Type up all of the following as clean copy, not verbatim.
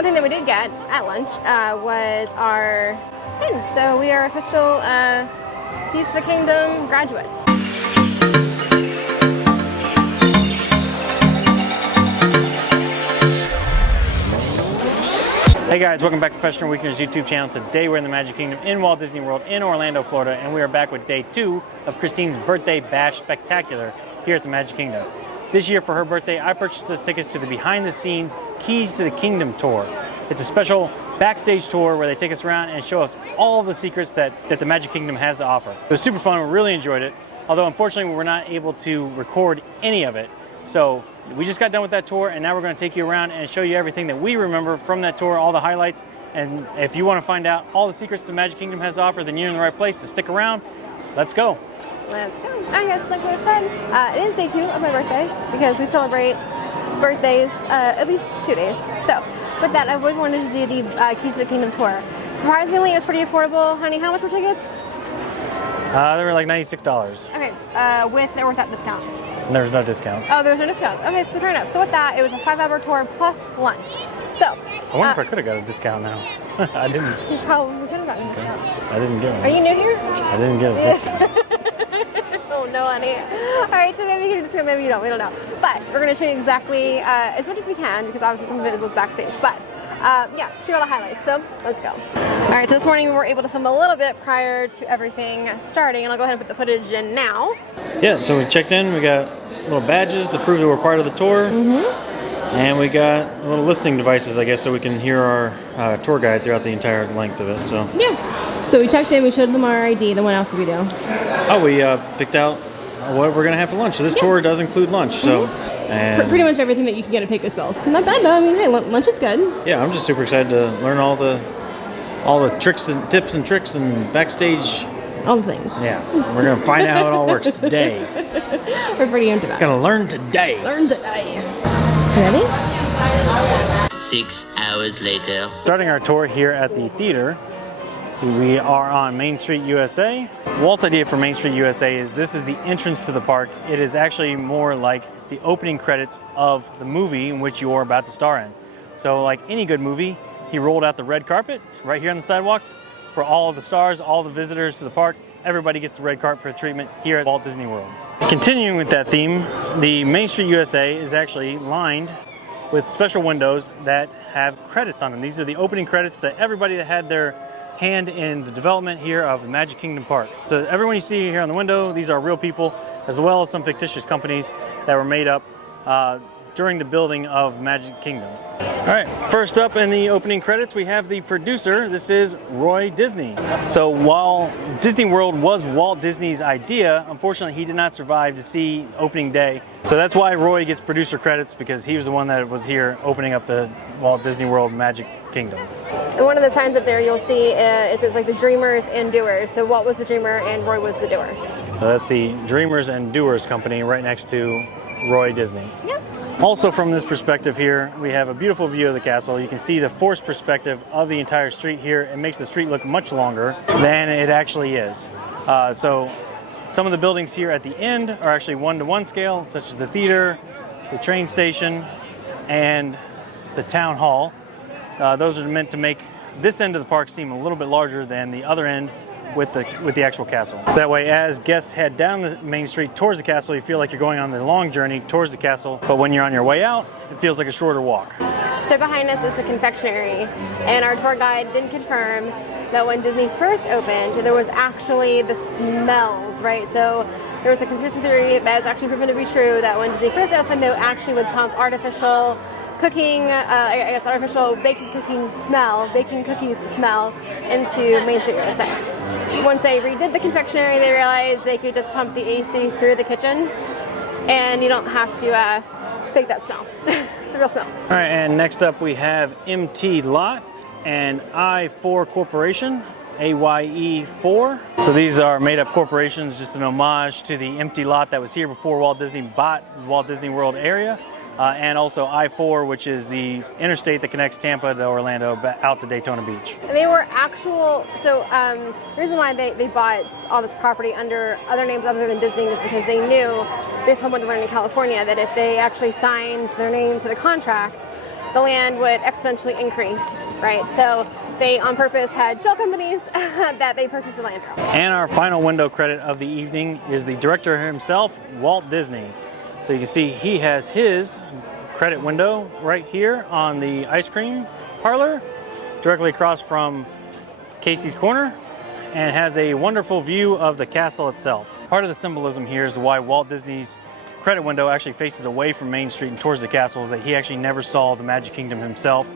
one thing that we did get at lunch was our pin. So we are official Piece of the Kingdom graduates. Hey guys, welcome back to Professional Weekenders YouTube channel. Today we're in the Magic Kingdom in Walt Disney World in Orlando, Florida, and we are back with day 2 of Christine's birthday bash spectacular here at the Magic Kingdom. This year for her birthday, I purchased us tickets to the behind the scenes Keys to the Kingdom tour. It's a special backstage tour where they take us around and show us all of the secrets that the Magic Kingdom has to offer. It was super fun, we really enjoyed it, although unfortunately we were not able to record any of it. So we just got done with that tour, and now we're going to take you around and show you everything that we remember from that tour, all the highlights. And if you want to find out all the secrets the Magic Kingdom has to offer, then you're in the right place to stick around. Let's go. Let's go. Alright guys, like I said, it is day 2 of my birthday because we celebrate birthdays at least 2 days. So with that, I've always wanted to do the Keys to the Kingdom tour. Surprisingly, it was pretty affordable. Honey, how much were tickets? They were like $96. Okay, with or without discount? And there was no discounts. Oh, there was no discount. Okay, so fair enough. So with that, it was a 5-hour tour plus lunch. So I wonder if I could have got a discount now. I didn't. You probably could have gotten a discount. I didn't get one. Are you new here? I didn't get a discount. Oh no, honey. Alright, so maybe you get a discount, maybe you don't. We don't know. But we're going to show you exactly as much as we can, because obviously some of it was backstage. But yeah, show you all the highlights. So let's go. Alright, so this morning we were able to film a little bit prior to everything starting, and I'll go ahead and put the footage in now. Yeah, so we checked in. We got little badges to prove that we're part of the tour. And we got little listening devices, I guess, so we can hear our tour guide throughout the entire length of it. So yeah. So we checked in, we showed them our ID, then what else did we do? Oh, we picked out what we're going to have for lunch. So this tour does include lunch. So and pretty much everything that you can get at Pecos Bills. Not bad though. I mean, hey, lunch is good. Yeah, I'm just super excited to learn all the tricks and tips and tricks and backstage. All the things. Yeah, we're going to find out how it all works today. We're pretty into that. Gonna learn today. Learn today. Ready? 6 hours later. Starting our tour here at the theater, we are on Main Street USA. Walt's idea for Main Street USA is this is the entrance to the park. It is actually more like the opening credits of the movie in which you are about to star in. So like any good movie, he rolled out the red carpet right here on the sidewalks for all of the stars, all the visitors to the park. Everybody gets the red carpet treatment here at Walt Disney World. Continuing with that theme, the Main Street USA is actually lined with special windows that have credits on them. These are the opening credits to everybody that had their hand in the development here of the Magic Kingdom Park. So everyone you see here on the window, these are real people, as well as some fictitious companies that were made up during the building of Magic Kingdom. All right, first up in the opening credits, we have the producer. This is Roy Disney. So while Disney World was Walt Disney's idea, unfortunately he did not survive to see opening day. So that's why Roy gets producer credits, because he was the one that was here opening up the Walt Disney World Magic Kingdom. And one of the signs up there you'll see is it's like the dreamers and doers. So Walt was the dreamer and Roy was the doer. So that's the Dreamers and Doers Company right next to Roy Disney. Yep. Also from this perspective here, we have a beautiful view of the castle. You can see the forced perspective of the entire street here. It makes the street look much longer than it actually is. So some of the buildings here at the end are actually 1-to-1 scale, such as the theater, the train station, and the town hall. Those are meant to make this end of the park seem a little bit larger than the other end with the actual castle. So that way, as guests head down the main street towards the castle, you feel like you're going on the long journey towards the castle, but when you're on your way out, it feels like a shorter walk. So behind us is the confectionery, and our tour guide did confirm that when Disney first opened, there was actually the smells, right? So there was a conspiracy theory that was actually proven to be true, that when Disney first opened, they actually would pump artificial cooking, artificial baking cookies smell into Main Street USA. Once they redid the confectionery, they realized they could just pump the AC through the kitchen, and you don't have to fake that smell. It's a real smell. All right, and next up we have MT Lot and I4 Corporation, AYE4. So these are made-up corporations, just an homage to the empty lot that was here before Walt Disney bought Walt Disney World area. And also I-4, which is the interstate that connects Tampa to Orlando out to Daytona Beach. And they were actual, so the reason why they bought all this property under other names other than Disney was because they knew, based on what they learned in California, that if they actually signed their name to the contract, the land would exponentially increase, right? So they on purpose had shell companies that they purchased the land from. And our final window credit of the evening is the director himself, Walt Disney. So you can see he has his credit window right here on the ice cream parlor, directly across from Casey's Corner, and has a wonderful view of the castle itself. Part of the symbolism here is why Walt Disney's credit window actually faces away from Main Street and towards the castle, is that he actually never saw the Magic Kingdom himself.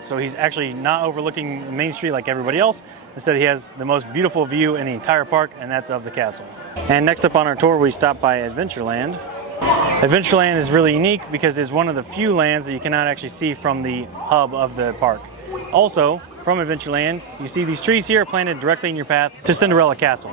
So he's actually not overlooking Main Street like everybody else. Instead, he has the most beautiful view in the entire park, and that's of the castle. And next up on our tour, we stop by Adventureland. Adventureland is really unique because it's one of the few lands that you cannot actually see from the hub of the park. Also, from Adventureland, you see these trees here planted directly in your path to Cinderella Castle.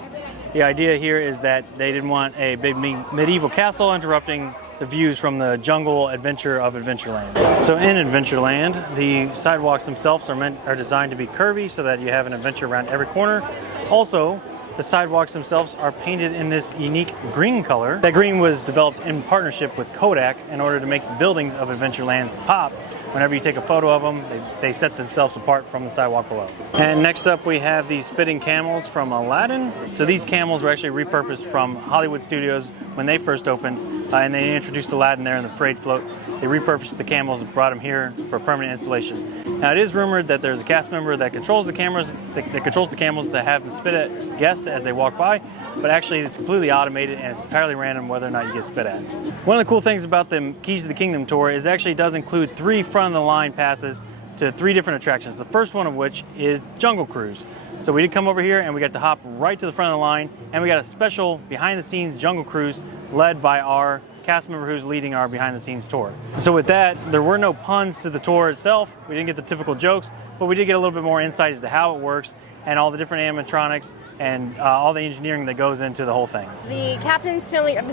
The idea here is that they didn't want a big medieval castle interrupting the views from the jungle adventure of Adventureland. So in Adventureland, the sidewalks themselves are designed to be curvy so that you have an adventure around every corner. Also, the sidewalks themselves are painted in this unique green color. That green was developed in partnership with Kodak in order to make the buildings of Adventureland pop. Whenever you take a photo of them, they set themselves apart from the sidewalk below. And next up we have these spitting camels from Aladdin. So these camels were actually repurposed from Hollywood Studios when they first opened, and they introduced Aladdin there in the parade float. They repurposed the camels and brought them here for permanent installation. Now it is rumored that there's a cast member that controls the cameras, that controls the camels to have them spit at guests as they walk by, but actually it's completely automated and it's entirely random whether or not you get spit at. One of the cool things about the Keys to the Kingdom tour is it actually does include 3 front-of-the-line passes to 3 different attractions, the first one of which is Jungle Cruise. So we did come over here and we got to hop right to the front of the line, and we got a special behind-the-scenes Jungle Cruise led by our cast member who's leading our behind-the-scenes tour. So with that, there were no puns to the tour itself. We didn't get the typical jokes, but we did get a little bit more insight as to how it works and all the different animatronics and all the engineering that goes into the whole thing. The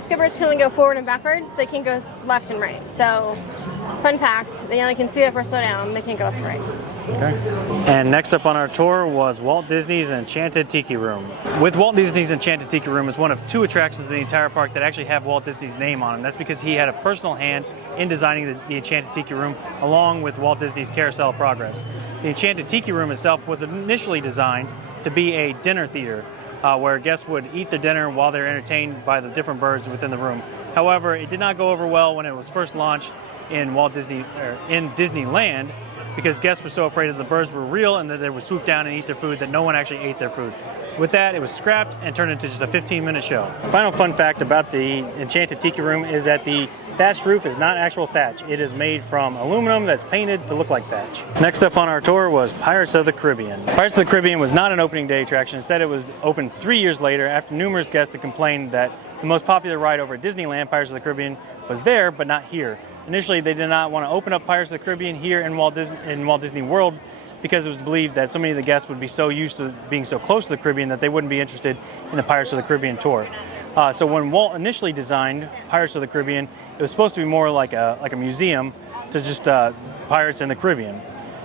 skippers can only go forward and backwards. They can't go left and right. So, fun fact, they only can speed up or slow down. They can't go left and right. Okay. And next up on our tour was Walt Disney's Enchanted Tiki Room. With Walt Disney's Enchanted Tiki Room is one of 2 attractions in the entire park that actually have Walt Disney's name on them. That's because he had a personal hand in designing the Enchanted Tiki Room along with Walt Disney's Carousel of Progress. The Enchanted Tiki Room itself was initially designed to be a dinner theater where guests would eat their dinner while they're entertained by the different birds within the room. However, it did not go over well when it was first launched in Disneyland, because guests were so afraid that the birds were real and that they would swoop down and eat their food that no one actually ate their food. With that, it was scrapped and turned into just a 15-minute show. Final fun fact about the Enchanted Tiki Room is that the thatched roof is not actual thatch. It is made from aluminum that's painted to look like thatch. Next up on our tour was Pirates of the Caribbean. Pirates of the Caribbean was not an opening day attraction. Instead, it was opened 3 years later after numerous guests had complained that the most popular ride over at Disneyland, Pirates of the Caribbean, was there but not here. Initially, they did not want to open up Pirates of the Caribbean here in Walt Disney World because it was believed that so many of the guests would be so used to being so close to the Caribbean that they wouldn't be interested in the Pirates of the Caribbean tour. So when Walt initially designed Pirates of the Caribbean, it was supposed to be more like a museum to just pirates in the Caribbean.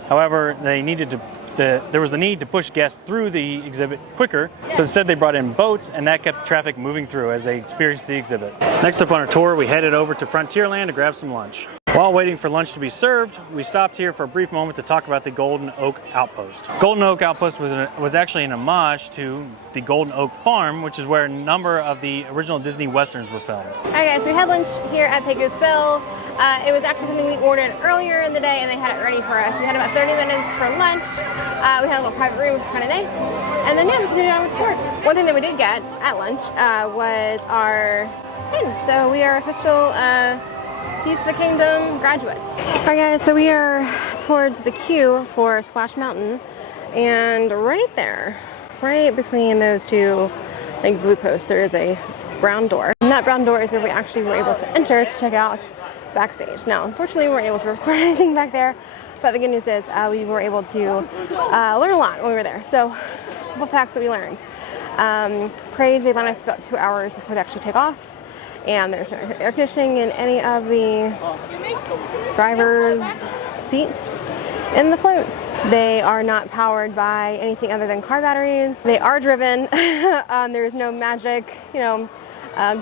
However, there was the need to push guests through the exhibit quicker, so instead they brought in boats, and that kept traffic moving through as they experienced the exhibit. Next up on our tour, we headed over to Frontierland to grab some lunch. While waiting for lunch to be served, we stopped here for a brief moment to talk about the Golden Oak Outpost. Golden Oak Outpost was actually an homage to the Golden Oak Farm, which is where a number of the original Disney Westerns were filmed. Alright guys, so we had lunch here at Pecos Bill. It was actually something we ordered earlier in the day and they had it ready for us. We had about 30 minutes for lunch. We had a little private room, which was kind of nice. And then yeah, we continued on with the tour. One thing that we did get at lunch was our pin. So we are official Keys to the Kingdom graduates. Alright guys, so we are towards the queue for Splash Mountain, and right there, right between those 2 like blue posts, there is a brown door. And that brown door is where we actually were able to enter to check out Backstage. Now, unfortunately, we weren't able to record anything back there, but the good news is we were able to learn a lot when we were there. So, a couple facts that we learned. Parades, they line up about 2 hours before they actually take off. And there's no air conditioning in any of the driver's seats in the floats. They are not powered by anything other than car batteries. They are driven. There is no magic,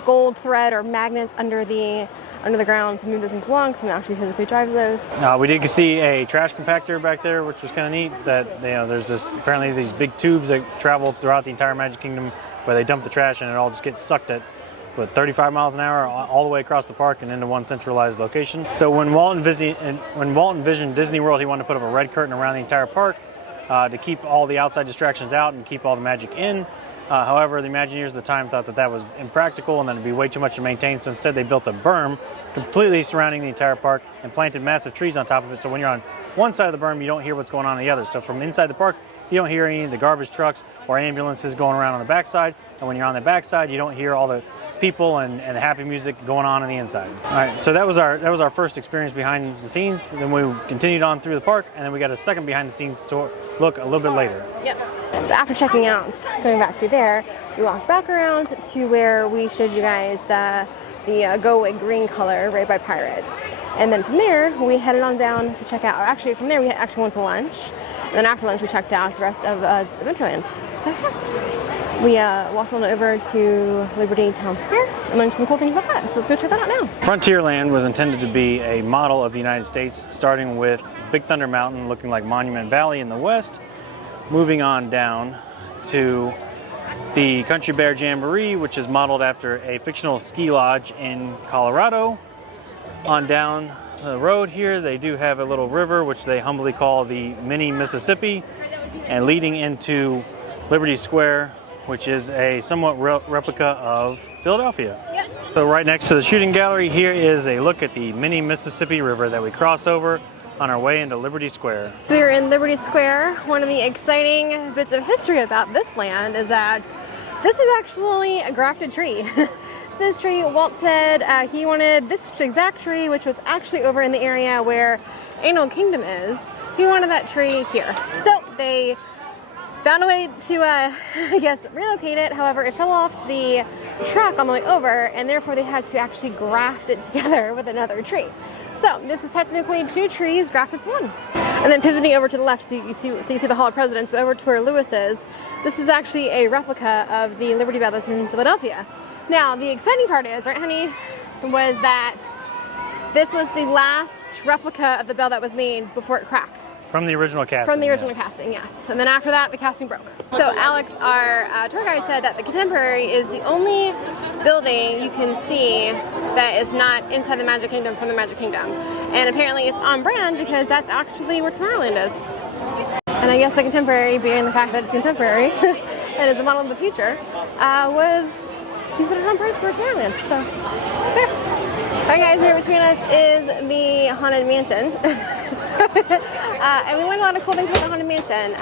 gold thread or magnets under the under the ground to move those things along. Someone actually physically drives those. We did see a trash compactor back there, which was kind of neat. That there's apparently these big tubes that travel throughout the entire Magic Kingdom, where they dump the trash and it all just gets sucked at 35 miles an hour all the way across the park and into one centralized location. So when Walt envisioned Disney World, he wanted to put up a red curtain around the entire park to keep all the outside distractions out and keep all the magic in. However, the Imagineers at the time thought that was impractical and that it'd be way too much to maintain, so instead they built a berm completely surrounding the entire park and planted massive trees on top of it, so when you're on one side of the berm, you don't hear what's going on the other. So from inside the park, you don't hear any of the garbage trucks or ambulances going around on the backside, and when you're on the backside, you don't hear all the people and happy music going on the inside. All right, so that was our first experience behind the scenes. Then we continued on through the park, and then we got a second behind the scenes tour look a little bit later. Yep. So after checking out, going back through there, we walked back around to where we showed you guys the go away green color right by Pirates. And then from there, we headed on down to check out. Actually, from there, we actually went to lunch. And then after lunch, we checked out the rest of Adventureland. So yeah, we walked on over to Liberty Town Square and learned some cool things about that. So let's go check that out now. Frontierland was intended to be a model of the United States, starting with Big Thunder Mountain looking like Monument Valley in the west, moving on down to the Country Bear Jamboree, which is modeled after a fictional ski lodge in Colorado. On down the road here, they do have a little river, which they humbly call the Mini Mississippi, and leading into Liberty Square, which is a somewhat replica of Philadelphia. So right next to the shooting gallery here is a look at the Mini Mississippi River that we cross over on our way into Liberty Square. So we're in Liberty Square. One of the exciting bits of history about this land is that this is actually a grafted tree. So this tree, Walt said he wanted this exact tree, which was actually over in the area where Animal Kingdom is. He wanted that tree here. So they found a way to, I guess, relocate it. However, it fell off the track on the way over, and therefore they had to actually graft it together with another tree. So this is technically two trees grafted to one. And then pivoting over to the left, so you see the Hall of Presidents, but over to where Lewis is, this is actually a replica of the Liberty Bell that's in Philadelphia. Now, the exciting part is, right, honey, was that this was the last replica of the bell that was made before it cracked. From the original casting. From the original casting, yes. And then after that, the casting broke. So Alex, our tour guide, said that the Contemporary is the only building you can see that is not inside the Magic Kingdom from the Magic Kingdom. And apparently it's on brand because that's actually where Tomorrowland is. And I guess the Contemporary, being the fact that it's contemporary and is a model of the future, was considered on brand for Tomorrowland. So, there. All right, guys, here between us is the Haunted Mansion. And we learned a lot of cool things about the Haunted Mansion.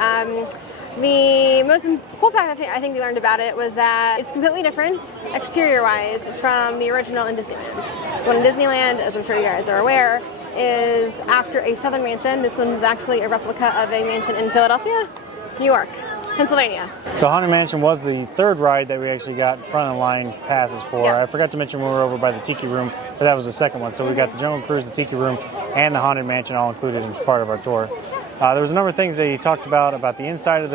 The most cool fact I think we learned about it was that it's completely different exterior-wise from the original in Disneyland. The one in Disneyland, as I'm sure you guys are aware, is after a Southern mansion. This one is actually a replica of a mansion in Philadelphia, New York, Pennsylvania. So Haunted Mansion was the third ride that we actually got front of line passes for. Yeah. I forgot to mention when we were over by the Tiki Room, but that was the second one. So we got the Jungle Cruise, the Tiki Room, and the Haunted Mansion all included as part of our tour. There was a number of things that he talked about the inside of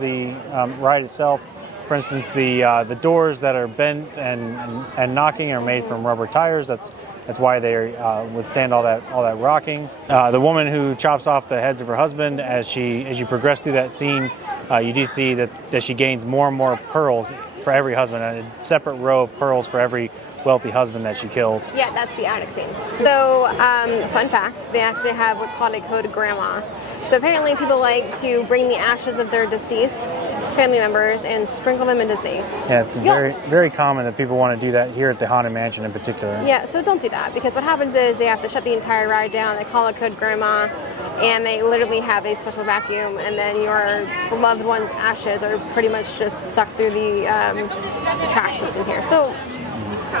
the ride itself. For instance, the doors that are bent and knocking are made from rubber tires. That's why they withstand all that rocking. The woman who chops off the heads of her husband, as you progress through that scene, you do see that she gains more and more pearls for every husband, a separate row of pearls for every wealthy husband that she kills. Yeah, that's the attic scene. So, fun fact, they actually have what's called a code grandma. So apparently people like to bring the ashes of their deceased family members and sprinkle them in Disney. Yeah, it's very, very common that people want to do that here at the Haunted Mansion in particular. Yeah, so don't do that, because what happens is they have to shut the entire ride down. They call it code grandma, and they literally have a special vacuum, and then your loved one's ashes are pretty much just sucked through the trash system here. So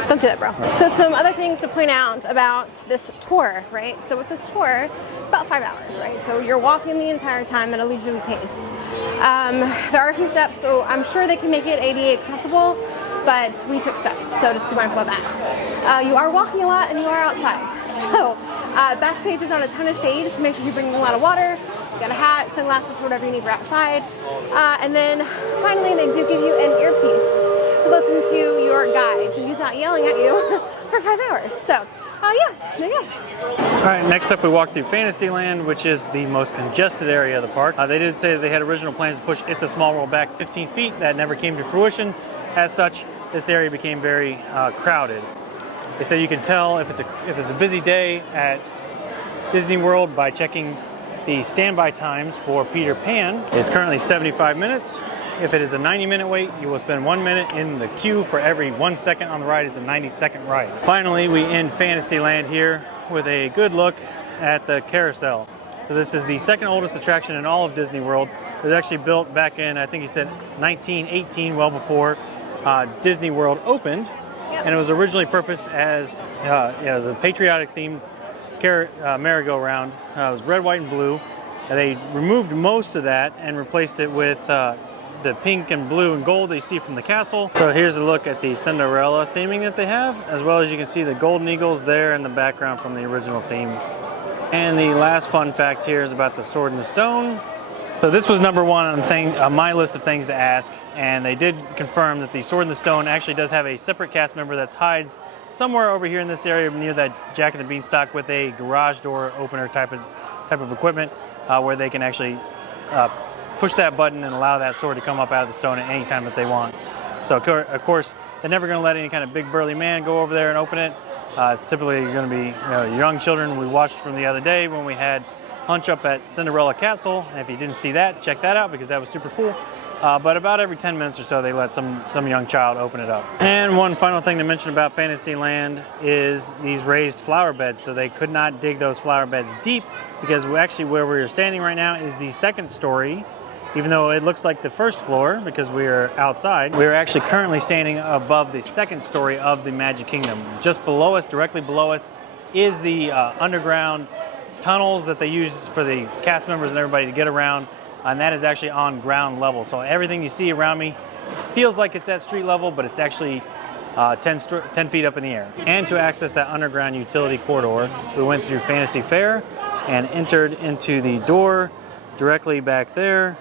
don't do that, bro. So some other things to point out about this tour, right? So with this tour, about 5 hours, right? So you're walking the entire time at a leisurely pace. There are some steps, so I'm sure they can make it ADA accessible, but we took steps, so just be mindful of that. You are walking a lot and you are outside. So Backstage is on a ton of shade, so make sure you bring a lot of water, you got a hat, sunglasses, whatever you need for outside. And then finally, they do give you an earpiece to listen to your guide, so he's not yelling at you for 5 hours. So Oh yeah, there you go. All right, next up we walk through Fantasyland, which is the most congested area of the park. They did say that they had original plans to push It's a Small World back 15 feet. That never came to fruition. As such, this area became very crowded. They said you can tell if it's a busy day at Disney World by checking the standby times for Peter Pan. It's currently 75 minutes. If it is a 90-minute wait, you will spend 1 minute in the queue for every 1 second on the ride. It's a 90-second ride. Finally, we end Fantasyland here with a good look at the carousel. So this is the second oldest attraction in all of Disney World. It was actually built back in, I think he said 1918, well before Disney World opened. Yep. And it was originally purposed as a patriotic themed merry-go-round. It was red, white, and blue. And they removed most of that and replaced it with the pink and blue and gold that you see from the castle. So here's a look at the Cinderella theming that they have, as well as you can see the golden eagles there in the background from the original theme. And the last fun fact here is about the Sword in the Stone. So this was number one on my list of things to ask, and they did confirm that the Sword in the Stone actually does have a separate cast member that hides somewhere over here in this area near that Jack and the Beanstalk with a garage door opener type of equipment where they can actually push that button and allow that sword to come up out of the stone at any time that they want. So of course they're never going to let any kind of big burly man go over there and open it. It's typically going to be young children. We watched from the other day when we had Hunch up at Cinderella Castle, and if you didn't see that, check that out because that was super cool. But about every 10 minutes or so they let some young child open it up. And one final thing to mention about Fantasyland is these raised flower beds. So they could not dig those flower beds deep because actually where we're standing right now is the second story. Even though it looks like the first floor because we are outside, we are actually currently standing above the second story of the Magic Kingdom. Just below us, directly below us, is the underground tunnels that they use for the cast members and everybody to get around, and that is actually on ground level. So everything you see around me feels like it's at street level, but it's actually 10 feet up in the air. And to access that underground utility corridor, we went through Fantasy Fair and entered into the door directly back there,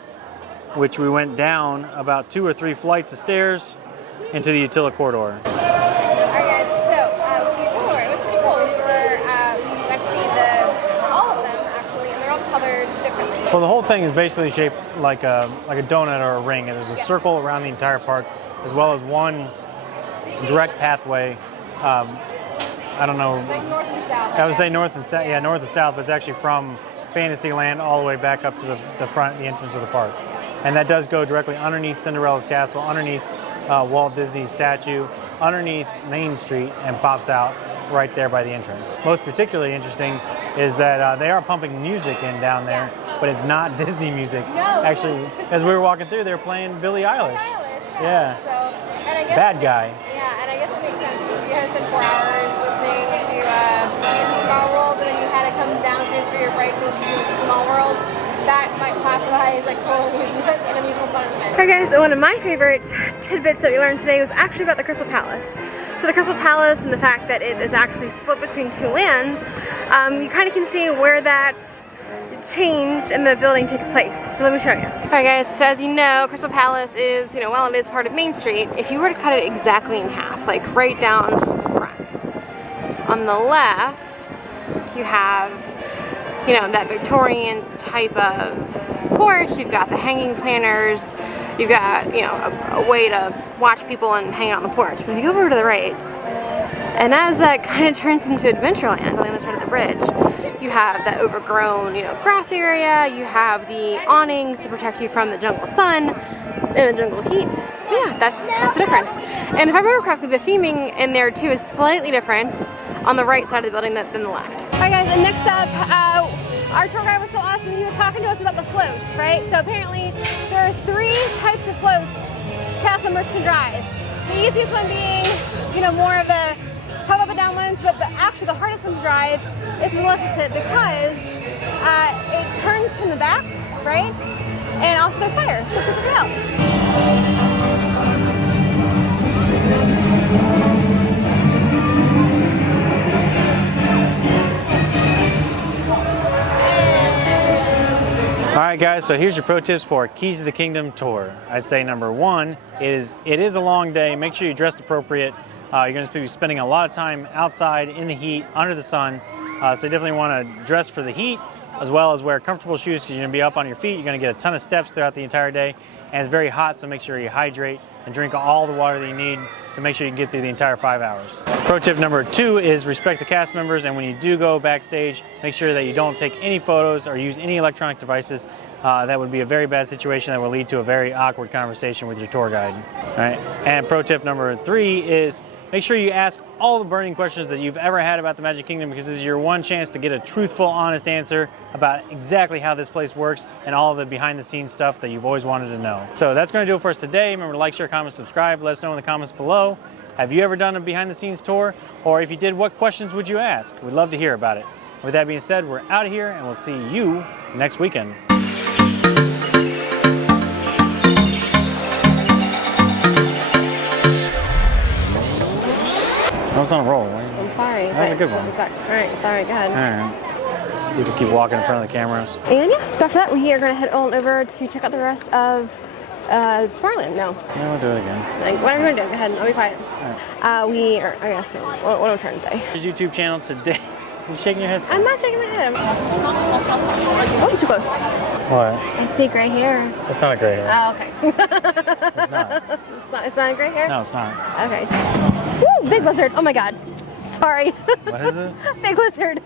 which we went down about 2 or 3 flights of stairs into the utility corridor. Alright guys, so the utility corridor, it was pretty cool. We got to see all of them actually, and they're all colored differently. Well, the whole thing is basically shaped like a donut or a ring, and there's a circle around the entire park, as well as one direct pathway. I don't know. Like north and south. I would say north and south. Yeah, north and south, but it's actually from Fantasyland all the way back up to the front, the entrance of the park. And that does go directly underneath Cinderella's castle, underneath Walt Disney's statue, underneath Main Street, and pops out right there by the entrance. Most particularly interesting is that they are pumping music in down there, but it's not Disney music. No. Actually, as we were walking through, they were playing Billie Eilish. Yeah. So, and I guess Bad Guy. Yeah, and I guess it makes sense because you had to spend 4 hours listening to It's a Small World, and then you had to come downstairs for your break to listen to It's a Small World. That might classify as like an unusual punishment. Alright guys, one of my favorite tidbits that we learned today was actually about the Crystal Palace. So the Crystal Palace and the fact that it is actually split between 2 lands, you kind of can see where that change in the building takes place. So let me show you. Alright guys, so as you know, Crystal Palace is, while it is part of Main Street, if you were to cut it exactly in half, like right down the front, on the left, you have that Victorian type of porch, you've got the hanging planters, you've got, a way to watch people and hang out on the porch. But if you go over to the right, and as that kind of turns into Adventureland on the other side of the bridge, you have that overgrown, grass area, you have the awnings to protect you from the jungle sun and the jungle heat. So yeah, that's the difference. And if I remember correctly, the theming in there too is slightly different on the right side of the building than the left. Alright guys, and next up, our tour guide was so awesome, he was talking to us about the floats, right? So apparently there are 3 types of floats cast members can drive. The easiest one being, more of the pop up and down ones, but actually the hardest one to drive is the Maleficent because it turns from the back, right? And also there's fire, so check it out. Alright guys, so here's your pro tips for Keys to the Kingdom tour. I'd say number 1 is it is a long day. Make sure you dress appropriate. You're going to be spending a lot of time outside in the heat, under the sun. So you definitely want to dress for the heat, as well as wear comfortable shoes because you're going to be up on your feet. You're going to get a ton of steps throughout the entire day. And it's very hot, so make sure you hydrate and drink all the water that you need to make sure you can get through the entire 5 hours. Pro tip number 2 is respect the cast members, and when you do go backstage, make sure that you don't take any photos or use any electronic devices. That would be a very bad situation that will lead to a very awkward conversation with your tour guide. All right. And pro tip number 3 is make sure you ask all the burning questions that you've ever had about the Magic Kingdom, because this is your one chance to get a truthful, honest answer about exactly how this place works and all the behind-the-scenes stuff that you've always wanted to know. So that's going to do it for us today. Remember to like, share, comment, subscribe. Let us know in the comments below. Have you ever done a behind-the-scenes tour? Or if you did, what questions would you ask? We'd love to hear about it. With that being said, we're out of here, and we'll see you next weekend. I was on a roll. I'm sorry. That was a good one. All right, sorry, go ahead. All right. You can keep walking in front of the cameras. And yeah, so after that, we are going to head on over to check out the rest of Tomorrowland. No, we'll do it again. Like, whatever you're going to do, go ahead. I'll be quiet. All right. We are, I guess, what am I trying to say? His YouTube channel today. You shaking your head? I'm not shaking my head. Oh, too close. What? I see gray hair. It's not a gray hair. Oh, okay. It's not. It's not a gray hair? No, it's not. Okay. Woo! Big lizard. Oh my god. Sorry. What is it? Big lizard.